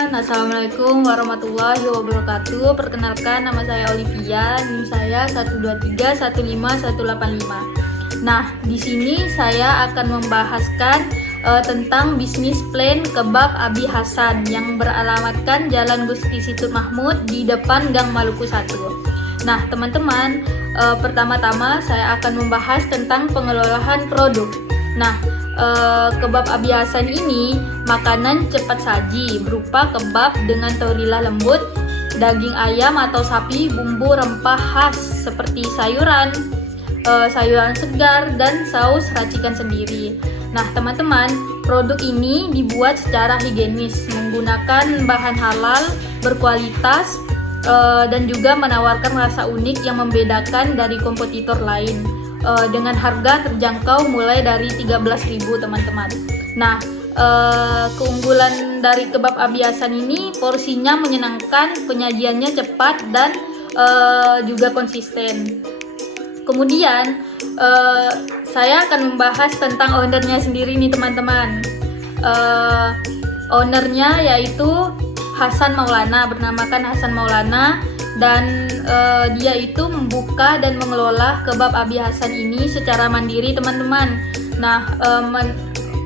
teman-teman, Assalamualaikum warahmatullahi wabarakatuh. Perkenalkan, nama saya Olivia, NIM saya 123151585. Nah, di sini saya akan membahaskan tentang bisnis plan kebab Abi Hasan yang beralamatkan Jalan Gusti Situt Mahmud di depan Gang Maluku 1. Nah, teman-teman, pertama-tama saya akan membahas tentang pengelolaan produk. Nah, kebab Abi Hasan ini makanan cepat saji berupa kebab dengan torilla lembut, daging ayam atau sapi, bumbu rempah khas seperti sayuran segar, dan saus racikan sendiri. Nah, teman-teman, produk ini dibuat secara higienis menggunakan bahan halal berkualitas dan juga menawarkan rasa unik yang membedakan dari kompetitor lain. Dengan harga terjangkau mulai dari 13.000 teman-teman. Nah, keunggulan dari kebab Abi Hasan ini porsinya menyenangkan, penyajiannya cepat dan juga konsisten. Kemudian saya akan membahas tentang ownernya sendiri nih teman-teman. Ownernya yaitu Hasan Maulana, bernamakan Hasan Maulana, dan dia itu membuka dan mengelola kebab Abi Hasan ini secara mandiri teman-teman. Nah,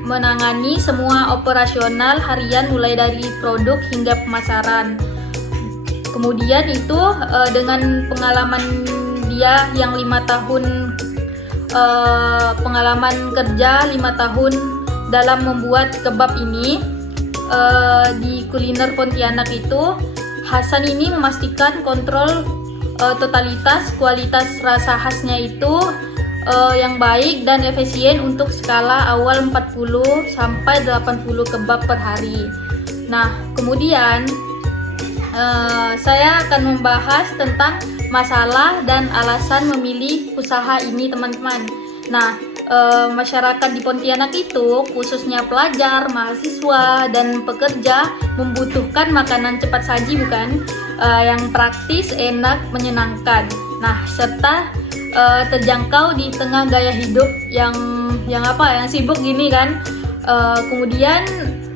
menangani semua operasional harian mulai dari produk hingga pemasaran. Kemudian itu dengan pengalaman dia yang 5 tahun pengalaman kerja 5 tahun dalam membuat kebab ini di kuliner Pontianak itu, Hasan ini memastikan kontrol totalitas kualitas rasa khasnya itu yang baik dan efisien untuk skala awal 40 sampai 80 kebab per hari. Nah, kemudian saya akan membahas tentang masalah dan alasan memilih usaha ini teman-teman. Nah, masyarakat di Pontianak itu, khususnya pelajar, mahasiswa, dan pekerja membutuhkan makanan cepat saji bukan? Yang praktis, enak, menyenangkan. Nah, serta terjangkau di tengah gaya hidup yang sibuk gini kan. Kemudian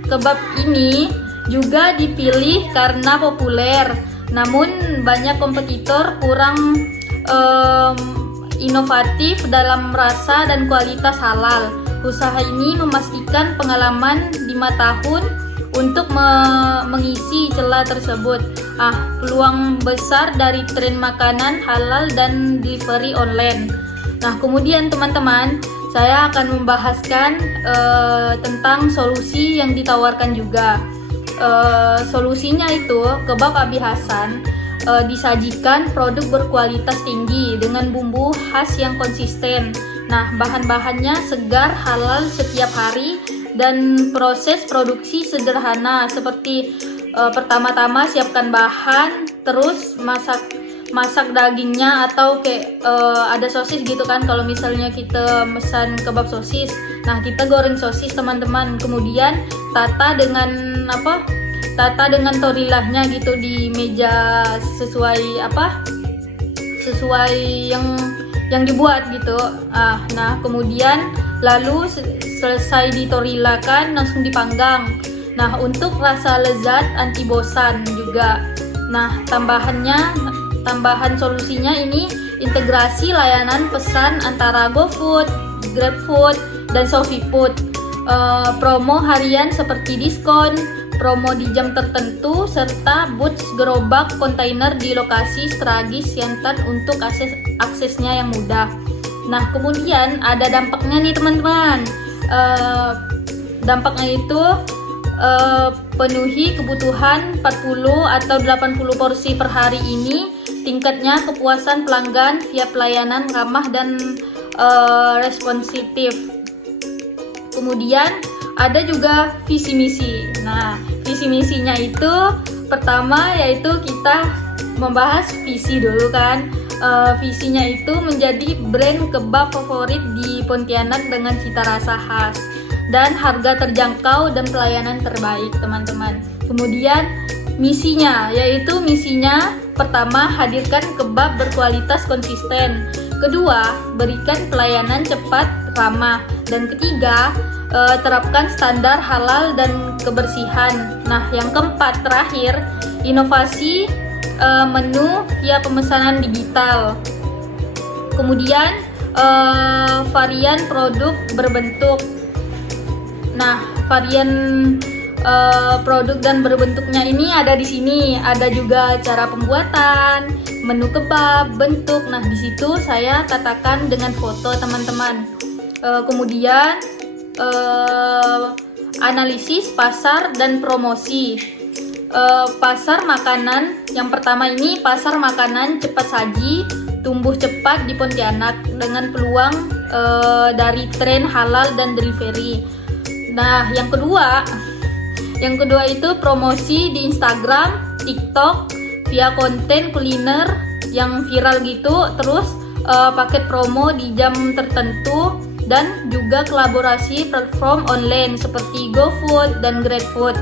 kebab ini juga dipilih karena populer. Namun banyak kompetitor kurang inovatif dalam rasa dan kualitas halal. Usaha ini memastikan pengalaman 5 tahun untuk mengisi celah tersebut. Peluang besar dari tren makanan halal dan delivery online. Nah, kemudian teman-teman, saya akan membahaskan tentang solusi yang ditawarkan juga. Solusinya itu, kebab Abi Hasan disajikan produk berkualitas tinggi dengan bumbu khas yang konsisten. Nah, bahan-bahannya segar, halal setiap hari, dan proses produksi sederhana seperti pertama-tama siapkan bahan, terus masak dagingnya atau kayak ada sosis gitu kan, kalau misalnya kita pesan kebab sosis. Nah, kita goreng sosis teman-teman, kemudian tata dengan torillahnya gitu di meja sesuai yang dibuat gitu. Nah, kemudian lalu selesai ditorillakan langsung dipanggang. Nah, untuk rasa lezat anti bosan juga. Nah, tambahan solusinya ini integrasi layanan pesan antara GoFood, GrabFood, dan ShopeeFood. Promo harian seperti diskon, promo di jam tertentu, serta booth gerobak kontainer di lokasi strategis Siantan untuk aksesnya yang mudah. Nah, kemudian ada dampaknya nih teman-teman. Dampaknya itu penuhi kebutuhan 40 atau 80 porsi per hari ini. Tingkatnya kepuasan pelanggan via pelayanan ramah dan responsif. Kemudian ada juga visi misi. Nah, visi misinya itu pertama yaitu kita membahas visi dulu kan. Visinya itu menjadi brand kebab favorit di Pontianak dengan cita rasa khas dan harga terjangkau dan pelayanan terbaik teman-teman. Kemudian misinya pertama, hadirkan kebab berkualitas konsisten. Kedua, berikan pelayanan cepat, ramah. Dan ketiga, terapkan standar halal dan kebersihan. Nah, yang keempat terakhir, inovasi menu via pemesanan digital. Kemudian varian produk berbentuk. Nah, varian produk dan berbentuknya ini ada di sini. Ada juga cara pembuatan, menu kebab, bentuk. Nah, di situ saya katakan dengan foto, teman-teman. Kemudian analisis pasar dan promosi. Pasar makanan. Yang pertama ini pasar makanan cepat saji tumbuh cepat di Pontianak dengan peluang dari tren halal dan delivery. Nah, yang kedua itu promosi di Instagram, TikTok via konten kuliner yang viral gitu, terus paket promo di jam tertentu, dan juga kolaborasi platform online seperti GoFood dan GrabFood.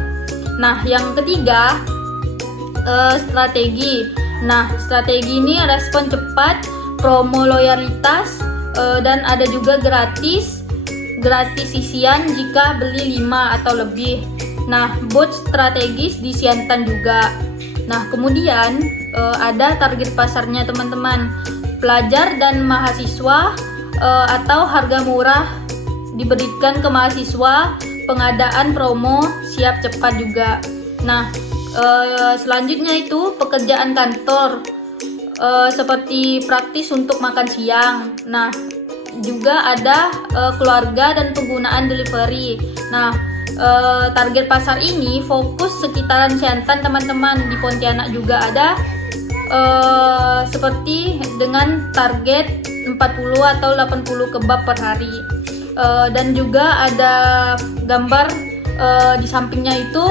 Nah, yang ketiga strategi. Nah, strategi ini respon cepat, promo loyalitas, dan ada juga gratis isian jika beli 5 atau lebih. Nah, bot strategis di Siantan juga. Nah, kemudian ada target pasarnya, teman-teman. Pelajar dan mahasiswa atau harga murah diberikan ke mahasiswa, pengadaan promo siap cepat juga. Nah, selanjutnya itu pekerjaan kantor seperti praktis untuk makan siang. Nah, juga ada keluarga dan penggunaan delivery. Nah, target pasar ini fokus sekitaran Siantan, teman-teman. Di Pontianak juga ada seperti dengan target 40 atau 80 kebab per hari. Dan juga ada gambar di sampingnya itu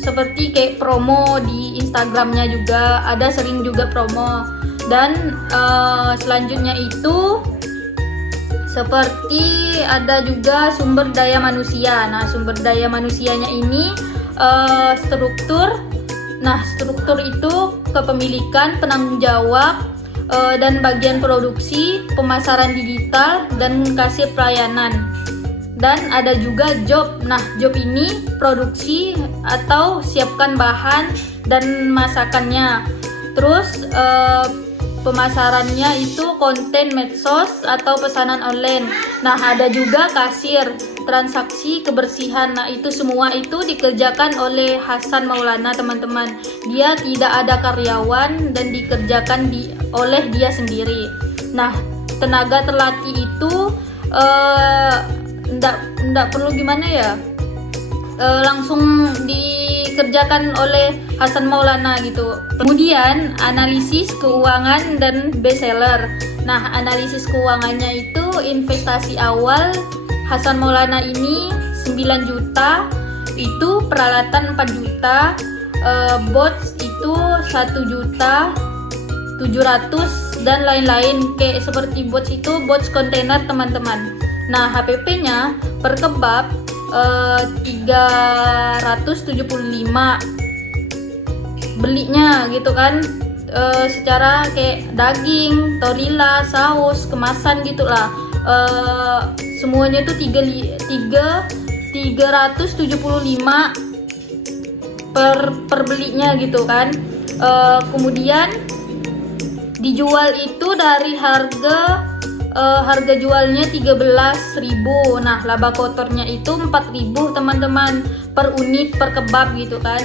seperti kayak promo di Instagramnya juga ada, sering juga promo. Dan selanjutnya itu seperti ada juga sumber daya manusia. Nah, sumber daya manusianya ini struktur. Nah, struktur itu kepemilikan, penanggung jawab, dan bagian produksi, pemasaran digital, dan kasir pelayanan. Dan ada juga job. Nah, job ini produksi atau siapkan bahan dan masakannya. Terus pemasarannya itu konten medsos atau pesanan online. Nah, ada juga kasir, transaksi kebersihan. Nah, itu semua itu dikerjakan oleh Hasan Maulana, teman-teman. Dia tidak ada karyawan dan dikerjakan oleh dia sendiri. Nah, tenaga terlatih itu nggak perlu gimana ya, langsung dikerjakan oleh Hasan Maulana gitu. Kemudian analisis keuangan dan bestseller. Nah, analisis keuangannya itu investasi awal Hasan Maulana ini 9 juta, itu peralatan 4 juta, bots itu 1 juta 700 dan lain-lain. Kayak seperti bots itu bots kontainer, teman-teman. Nah, HPP-nya per kebab 375 belinya gitu kan, secara kayak daging, torilla, saus, kemasan gitulah. Semuanya itu 375 per belinya gitu kan. Kemudian dijual itu dari harga jualnya 13.000. Nah, laba kotornya itu 4.000, teman-teman, per unit per kebab gitu kan.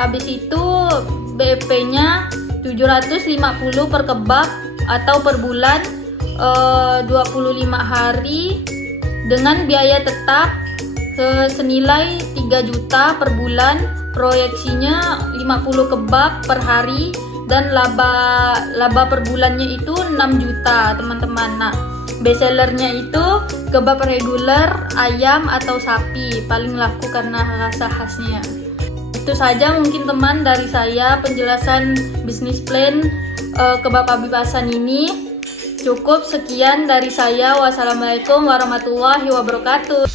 Habis itu BEP-nya 750 per kebab atau per bulan 25 hari dengan biaya tetap senilai 3 juta per bulan. Proyeksinya 50 kebab per hari dan laba per bulannya itu 6 juta, teman-teman. Nah, bestsellernya itu kebab reguler, ayam atau sapi, paling laku karena rasa khasnya. Itu saja mungkin, teman, dari saya penjelasan bisnis plan kebab Habib Hasan ini. Cukup sekian dari saya. Wassalamualaikum warahmatullahi wabarakatuh.